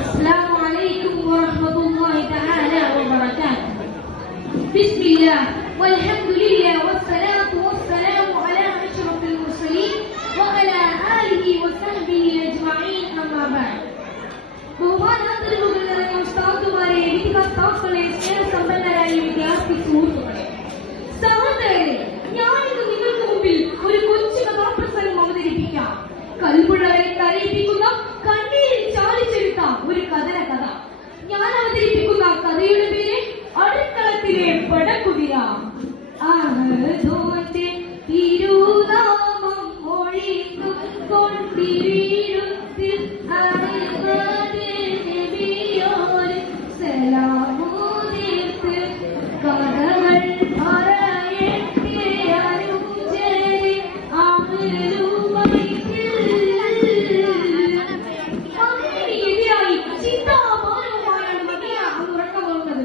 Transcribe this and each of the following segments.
السلام عليكم ورحمة الله تعالى وبركاته. بسم الله والحمد لله والصلاة والسلام على أشرف المرسلين وعلى آله وصحبه أجمعين أما بعد. ബഹുമാനാന്തരമുകൾ നിറഞ്ഞ ഉസ്താദുമാരെ, വിദ്യാർത്ഥികളെ, സ്നേഹസമ്പന്നരായ വിദ്യാർത്ഥി സുഹൃത്തുക്കളെ, സഹോദരരെ, ഞാനിന്ന് നിങ്ങൾക്ക് മുമ്പിൽ ഒരു കൊച്ചു കഥാപ്രസംഗം അവതരിപ്പിക്കാം. കൽപ്പുള്ളവരെ കരയിപ്പിക്കുന്ന, കണ്ണീരിൽ ചാലിച്ചെടുത്ത ഒരു കഥന കഥ. ഞാൻ അവതരിപ്പിക്കുന്ന കഥയുടെ പേര് അടുക്കളത്തിലെ പടക്കുതിര. ആഹ്ദോന്റെ തിരുനാമം മൊഴിക്കുമ്പോൾ തിരുത്തിൽ സലാമൂതിർത്ത് കഥകൾ പറയട്ടെ അനുജരെ എതിരായി ചിന്താമാനവുമായാണ് മദിയ അന്ന് ഉറക്കം വന്നത്.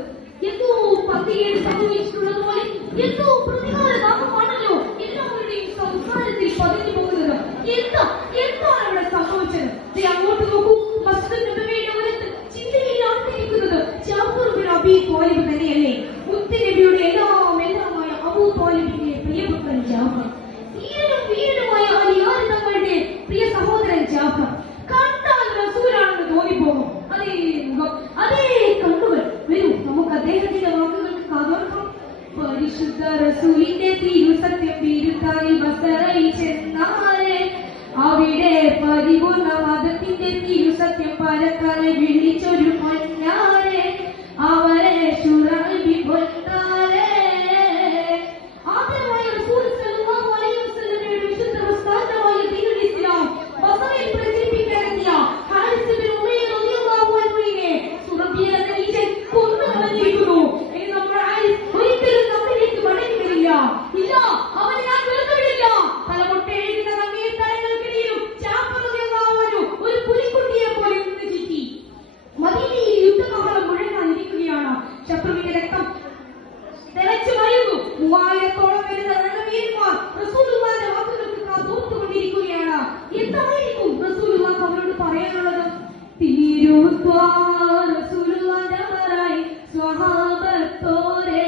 എന്തോ പന്തികേട് സംഭവിച്ചിട്ടുള്ളതുപോലെ, എന്തോ പ്രതികാരനാമമാണല്ലോ എല്ലാവരുടെയും സംസാരത്തിൽ പതിഞ്ഞു പോകുന്നത്. എന്താണ് അവിടെ സംഭവിച്ചത്? അങ്ങോട്ട് നോക്കൂ, മസ്ജിദ് നബവിയുടെ ഓരത്ത് ചിന്തയിലാണ്ടിരിക്കുന്നത് ജാഫർ ബിൻ അബീ ത്വാലിബ് തന്നെയല്ലേ? മുത്ത് നബിയുടെ എല്ലാമായ അബൂ ത്വാലിബിന്റെ പ്രിയപുത്രൻ ജാഫർ, വീരനുമായ അലിയാർ തങ്ങളുടെ പ്രിയ സഹോദരൻ ജാഫർ. കണ്ടാൽ റസൂലാണെന്ന് തോന്നിപ്പോകും. അതേ മുഖം, അതേ കണ്ണുകൾ. വരൂ, നമുക്ക് അദ്ദേഹത്തിന്റെ വാക്കുകൾക്ക് കാതോർക്കാം. പരിശുദ്ധ റസൂലിന്റെ തിരുസത്യം തിരുത്താനി ബസറയിൽ ചെന്നാരെ അവിടെ പരിപൂർണ മതത്തിന്റെ തിരുസത്യം പരക്കാരെ വിളിച്ചൊരു പൊന്നാരെ അവരെ ശുറബി പൊന്നാരെ. ആദരവായ റസൂൽ സല്ലല്ലാഹു അലൈഹി വസല്ലമയുടെ വിശുദ്ധ പ്രസ്ഥാനമായ ദീനുൽ ഇസ്ലാം ബസറയിൽ പ്രചരിപ്പിക്കാനെത്തിയ ഹാരിസ് ബിൻ ഉമയ്യ റളിയല്ലാഹു അൻഹുവിനെ സുറബിയ എന്ന ഈച്ചൻ കൊന്നുകളഞ്ഞിരിക്കുന്നു. ഇനി നമ്മുടെ ഹാരിസ് ഒരിക്കലും നമ്മളിലേക്ക് മടങ്ങി വരില്ല. ഇല്ല, അവനെ ഞാൻ വെറുതെ വിടില്ല. തലമുട്ടയെഴുതുന്ന കണ്ണീർ തലകൾക്കിടയിലും ജാഫർ റളിയല്ലാഹു അൻഹു ഒരു പുലിക്കുട്ടിയെ പോലെ നിന്ന് ചുറ്റി. മദീനയിൽ യുദ്ധകാഹളം മുഴങ്ങാനിരിക്കുകയാണ്. ശത്രുവിന്റെ രക്തം തിളച്ചു മറിയുന്നു. 3000-ഓളം വരുന്ന രണവീരന്മാർ റസൂലുള്ളാഹിന്റെ വാക്കുകൾക്ക് കാതോർത്തുകൊണ്ടിരിക്കുകയാണ്. എന്തായിരിക്കും റസൂലുള്ളാഹി അവരോട് പറയാനുള്ളത്? റസൂലുള്ളാഹിന്റെ അമറായി സ്വഹാബത്തോരെ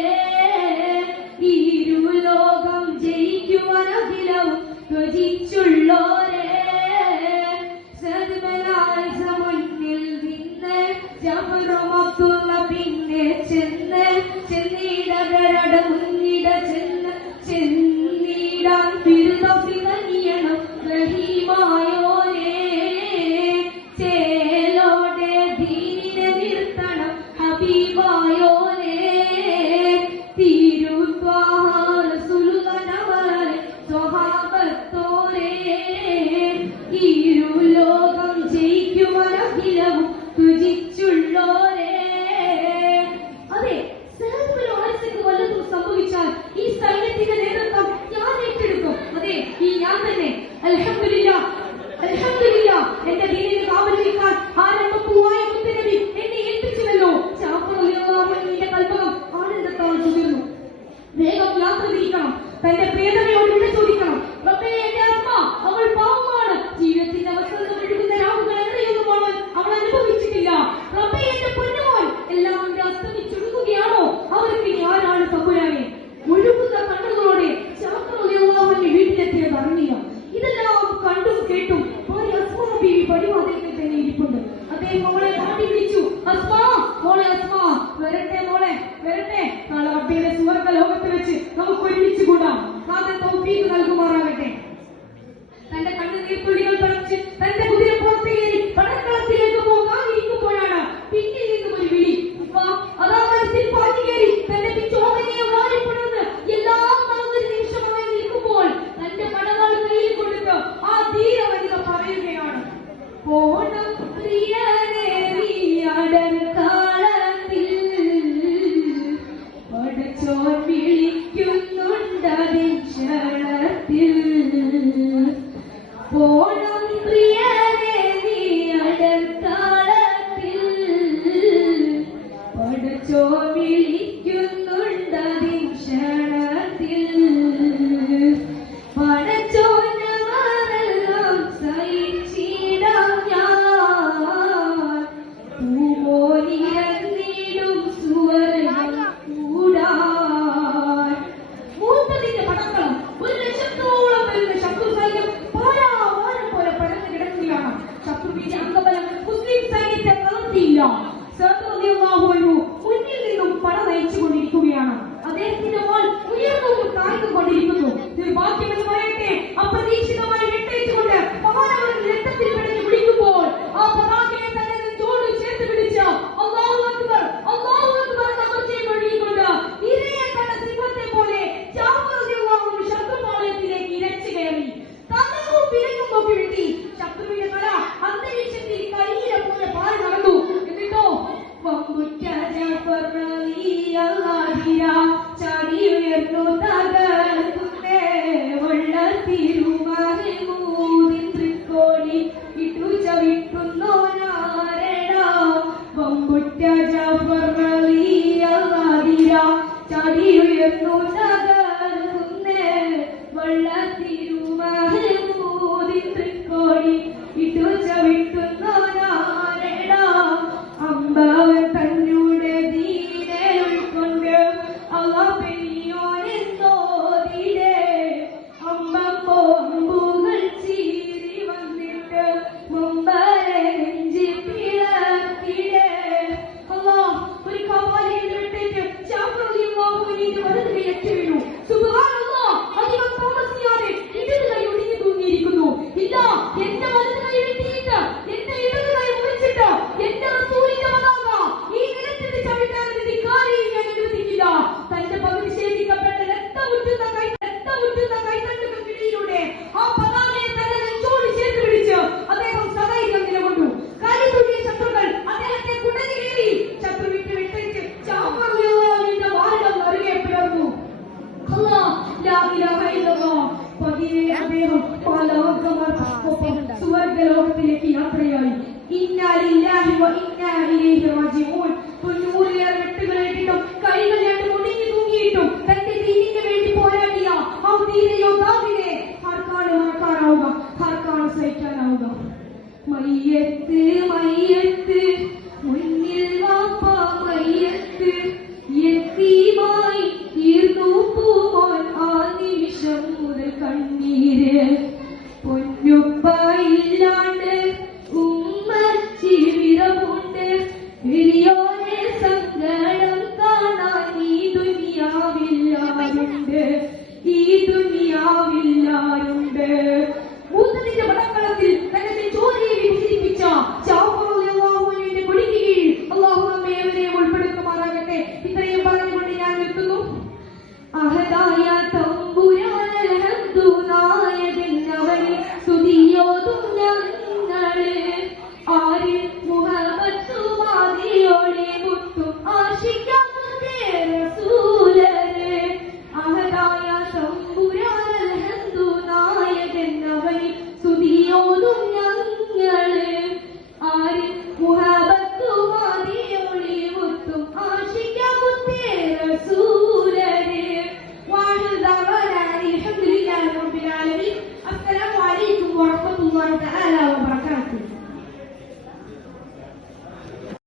ഇരുലോകം ജയിക്കുവാൻ അഖിലവും ത്വജിച്ചുള്ളോരെ സദ്മനാഴ്ച മുന്നിൽ നിന്ന് ജഫറുമൊത്തുന്ന പിന്നെ ചെന്നിടകരട മുന്നിട ചെന്നിടാൻ തിരുതഫി കനിയണം റഹീമായോരേ ചേലോടെ ദീനിനെ നിർത്തണം ഹബീബായോരേ ഇരുലോകം ജയിക്കുവാനഖിലവും ത്വജിച്ചുള്ളോരേ. അതെ, സഹോദരന് വല്ലതും സംഭവിച്ചാൽ ഈ സൈന്യത്തിന്റെ നേതൃത്വം ഞാൻ ഏറ്റെടുക്കും. അതെ, ഈ ഞാൻ തന്നെ. അൽഹംദുലില്ലാഹ്, അൽഹംദുലില്ലാഹ്, എന്റെ ദീനിനെ കാവലിരിക്കാൻ ആരംഭപ്പൂവായ മുത്തുനബി എന്നെ ഏൽപ്പിച്ചുവല്ലോ. ജാഫർ റളിയല്ലാഹു അൻഹുവിന്റെ കൽപ്പകം ആനന്ദത്താൽ ചുതിർന്നു. വേഗം യാത്ര തിരിക്കണം. തന്റെ പ്രിയതമയോട് ഇവിടെ ചോദിക്കണം, റബ്ബേ, എന്റെ അമ്മ അവൾ പാവമാണ്. ജീവിതത്തിന്റെ അവസരം ഒഴുകുന്ന രാവുകൾ എത്രയൊന്നുമാണ് അവൾ അനുഭവിച്ചിട്ടില്ല. റബ്ബേ, എന്റെ പൊന്നുമോൻ എല്ലാം അവിടെ അസ്തമിച്ചൊഴുകുകയാണോ? അവർക്ക് ഞാനാണ് തമ്പുരാനെ. ഒഴുകുന്ന കണ്ണുകളോടെ ജാഫർ റളിയല്ലാഹു അൻഹു വീട്ടിലെത്തിയത് അറിഞ്ഞില്ല. ഇതെല്ലാം കണ്ടും കേട്ടും ഭാര്യ അസ്മാ ബീവി പടിവാതിൽക്കൽ തന്നെ ഇരിപ്പുണ്ട്. അദ്ദേഹം അവളെ പാടി വിളിച്ചു, അസ്മാ, മോളെ അസ്മാ, വരട്ടെ മോളെ, വരട്ടെ. നാളെ റബ്ബിയുടെ സുവർഗ്ഗ ലോകത്ത് വെച്ച് നമുക്ക് ഒരുമിച്ച് കൂടാം. നാഥൻ തൗഫീഖ് നൽകുമാറാകട്ടെ. തന്റെ കണ്ണുനീർത്തുള്ളികൾ പറിച്ച് തന്റെ കുതിരപ്പുറത്തേറി പടക്കളത്തിലേക്ക് പോകാതിരിക്കുമ്പോഴാണ് പിന്നിൽ നിന്നും ഒരു വിളി. അതാ മനസ്സിൽ പാഞ്ഞു കയറി തന്റെ ചോദനയെ വാരിപ്പുണർന്ന് എല്ലാം മറന്നൊരു നിമിഷമായി നിൽക്കുമ്പോൾ തന്റെ പടവാൾ കയ്യിൽ കൊടുത്ത് ആ ധീര വനിത പറയുകയാണ്, പോണം പ്രിയനേ നീ അടർക്കാളത്തിൽ പടച്ചോൻ വിളിക്കുന്നുണ്ടതിൻ ക്ഷണത്തിൽ. പോണം പ്രിയനേ നീ അടർക്കാളത്തിൽ പടച്ചോൻ വിളിക്കുന്നുണ്ടതിൻ ക്ഷണത്തിൽ. പടച്ചോൻ മറെല്ലാം സഹിച്ച് അദ്ദേഹം സ്വർഗലോകത്തിലേക്ക് യാത്രയായി. ഇന്നാ ലില്ലാഹി വ ഇന്നാ ഇലൈഹി റാജിഊൻ.